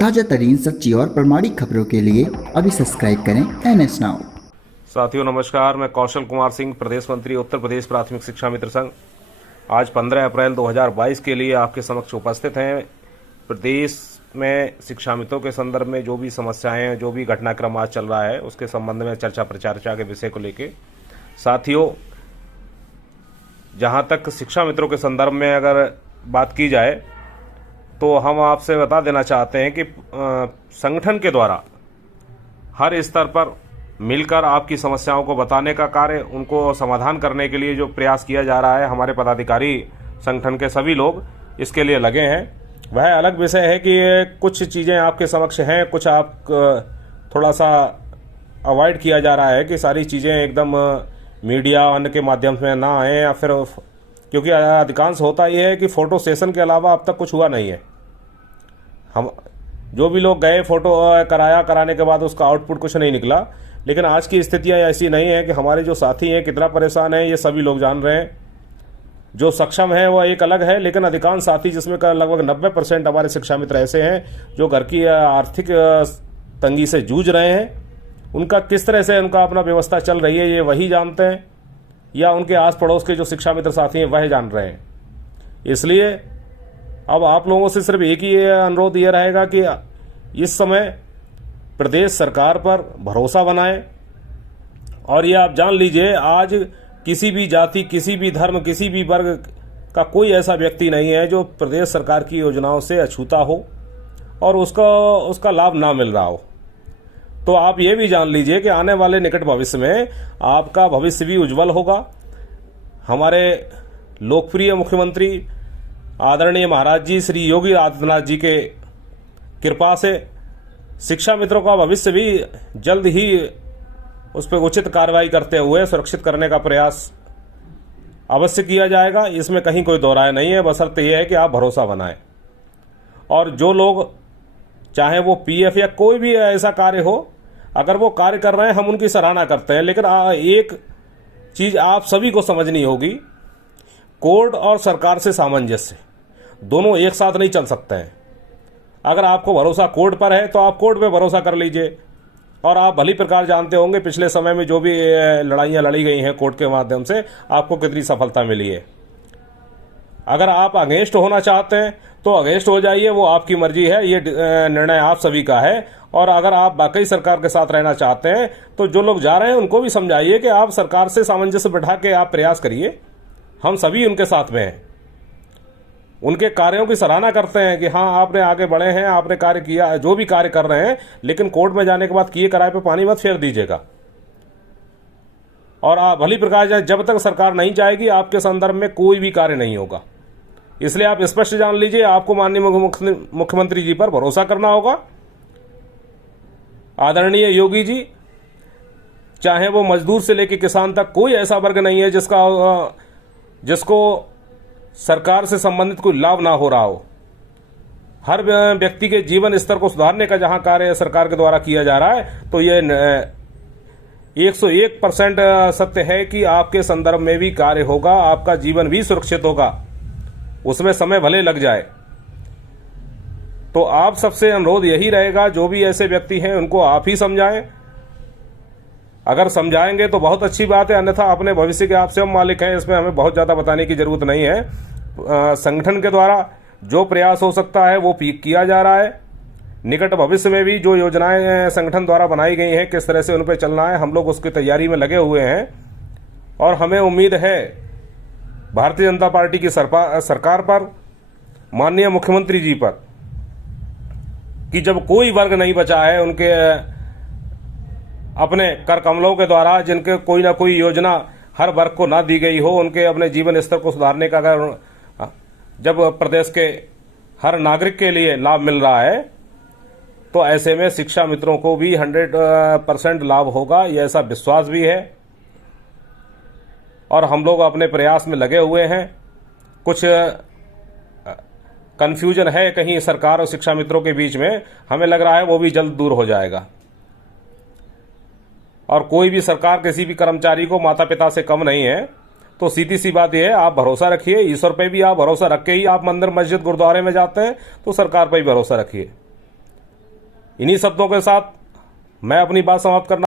ताजा तरीन, सच्ची और प्रमाणिक खबरों के लिए अभी सब्सक्राइब करें NS नाउ। साथियों नमस्कार, मैं कौशल कुमार सिंह, प्रदेश मंत्री उत्तर प्रदेश प्राथमिक शिक्षा मित्र संघ, आज 15 अप्रैल 2022 के लिए आपके समक्ष उपस्थित हैं। प्रदेश में शिक्षा मित्रों के संदर्भ में जो भी समस्याएं हैं, जो भी घटनाक्रम आज चल रहा है, उसके संबंध में चर्चा प्रचर्चा के विषय को लेकर। साथियों, जहां तक शिक्षा मित्रों के संदर्भ में अगर बात की जाए तो हम आपसे बता देना चाहते हैं कि संगठन के द्वारा हर स्तर पर मिलकर आपकी समस्याओं को बताने का कार्य, उनको समाधान करने के लिए जो प्रयास किया जा रहा है, हमारे पदाधिकारी संगठन के सभी लोग इसके लिए लगे हैं। वह अलग विषय है कि कुछ चीज़ें आपके समक्ष हैं, कुछ आप थोड़ा सा अवॉइड किया जा रहा है कि सारी चीज़ें एकदम मीडिया अन्य के माध्यम से ना आए, या फिर क्योंकि अधिकांश होता यह है कि फ़ोटो सेशन के अलावा अब तक कुछ हुआ नहीं है। हम जो भी लोग गए फ़ोटो कराने के बाद उसका आउटपुट कुछ नहीं निकला, लेकिन आज की स्थितियाँ ऐसी नहीं है कि हमारे जो साथी हैं कितना परेशान हैं, ये सभी लोग जान रहे हैं। जो सक्षम है वह एक अलग है, लेकिन अधिकांश साथी, जिसमें का लगभग 90% हमारे शिक्षा मित्र ऐसे हैं जो घर की आर्थिक तंगी से जूझ रहे हैं। उनका किस तरह से उनका अपना व्यवस्था चल रही है ये वही जानते हैं, या उनके आस पड़ोस के जो शिक्षा मित्र साथी हैं वह जान रहे हैं। इसलिए अब आप लोगों से सिर्फ एक ही अनुरोध ये रहेगा कि इस समय प्रदेश सरकार पर भरोसा बनाएं, और ये आप जान लीजिए, आज किसी भी जाति, किसी भी धर्म, किसी भी वर्ग का कोई ऐसा व्यक्ति नहीं है जो प्रदेश सरकार की योजनाओं से अछूता हो और उसका लाभ ना मिल रहा हो। तो आप ये भी जान लीजिए कि आने वाले निकट भविष्य में आपका भविष्य भी उज्जवल होगा। हमारे लोकप्रिय मुख्यमंत्री आदरणीय महाराज जी श्री योगी आदित्यनाथ जी के कृपा से शिक्षा मित्रों का भविष्य भी जल्द ही उस पर उचित कार्रवाई करते हुए सुरक्षित करने का प्रयास अवश्य किया जाएगा। इसमें कहीं कोई दो राय नहीं है, बशर्ते यह है कि आप भरोसा बनाएं। और जो लोग, चाहे वो PF या कोई भी ऐसा कार्य हो, अगर वो कार्य कर रहे हैं हम उनकी सराहना करते हैं, लेकिन एक चीज़ आप सभी को समझनी होगी, कोर्ट और सरकार से सामंजस्य दोनों एक साथ नहीं चल सकते हैं। अगर आपको भरोसा कोर्ट पर है तो आप कोर्ट पे भरोसा कर लीजिए, और आप भली प्रकार जानते होंगे पिछले समय में जो भी लड़ाइयाँ लड़ी गई हैं कोर्ट के माध्यम से, आपको कितनी सफलता मिली है। अगर आप अगेंस्ट होना चाहते हैं तो अगेंस्ट हो जाइए, वो आपकी मर्जी है, ये निर्णय आप सभी का है। और अगर आप वाकई सरकार के साथ रहना चाहते हैं तो जो लोग जा रहे हैं उनको भी समझाइए कि आप सरकार से सामंजस्य बैठा के आप प्रयास करिए। हम सभी उनके साथ में हैं, उनके कार्यों की सराहना करते हैं कि हाँ आपने आगे बढ़े हैं, आपने कार्य किया, जो भी कार्य कर रहे हैं, लेकिन कोर्ट में जाने के बाद किए कराए पे पानी मत फेर दीजिएगा। और आप भली प्रकार, जब तक सरकार नहीं चाहेगी आपके संदर्भ में कोई भी कार्य नहीं होगा। इसलिए आप स्पष्ट जान लीजिए, आपको माननीय मुख्यमंत्री जी पर भरोसा करना होगा। आदरणीय योगी जी, चाहे वो मजदूर से लेकर किसान तक, कोई ऐसा वर्ग नहीं है जिसको सरकार से संबंधित कोई लाभ ना हो रहा हो। हर व्यक्ति के जीवन स्तर को सुधारने का जहां कार्य सरकार के द्वारा किया जा रहा है, तो ये 101% सत्य है कि आपके संदर्भ में भी कार्य होगा, आपका जीवन भी सुरक्षित होगा, उसमें समय भले लग जाए। तो आप सबसे अनुरोध यही रहेगा, जो भी ऐसे व्यक्ति हैं उनको आप ही समझाएं। अगर समझाएंगे तो बहुत अच्छी बात है, अन्यथा अपने भविष्य के आप स्वयं मालिक हैं, इसमें हमें बहुत ज़्यादा बताने की जरूरत नहीं है। संगठन के द्वारा जो प्रयास हो सकता है वो किया जा रहा है। निकट भविष्य में भी जो योजनाएं संगठन द्वारा बनाई गई हैं, किस तरह से उन पर चलना है, हम लोग उसकी तैयारी में लगे हुए हैं। और हमें उम्मीद है भारतीय जनता पार्टी की सरकार पर, माननीय मुख्यमंत्री जी पर, कि जब कोई वर्ग नहीं बचा है उनके अपने कर कमलों के द्वारा, जिनके कोई ना कोई योजना हर वर्ग को ना दी गई हो, उनके अपने जीवन स्तर को सुधारने का अगर जब प्रदेश के हर नागरिक के लिए लाभ मिल रहा है, तो ऐसे में शिक्षा मित्रों को भी 100% लाभ होगा, ये ऐसा विश्वास भी है। और हम लोग अपने प्रयास में लगे हुए हैं। कुछ कंफ्यूजन है कहीं सरकार और शिक्षा मित्रों के बीच में, हमें लग रहा है वो भी जल्द दूर हो जाएगा। और कोई भी सरकार किसी भी कर्मचारी को माता पिता से कम नहीं है। तो सीधी सी बात यह है, आप भरोसा रखिए, ईश्वर पे भी आप भरोसा रख के ही आप मंदिर मस्जिद गुरुद्वारे में जाते हैं, तो सरकार पर भी भरोसा रखिए। इन्हीं शब्दों के साथ मैं अपनी बात समाप्त करना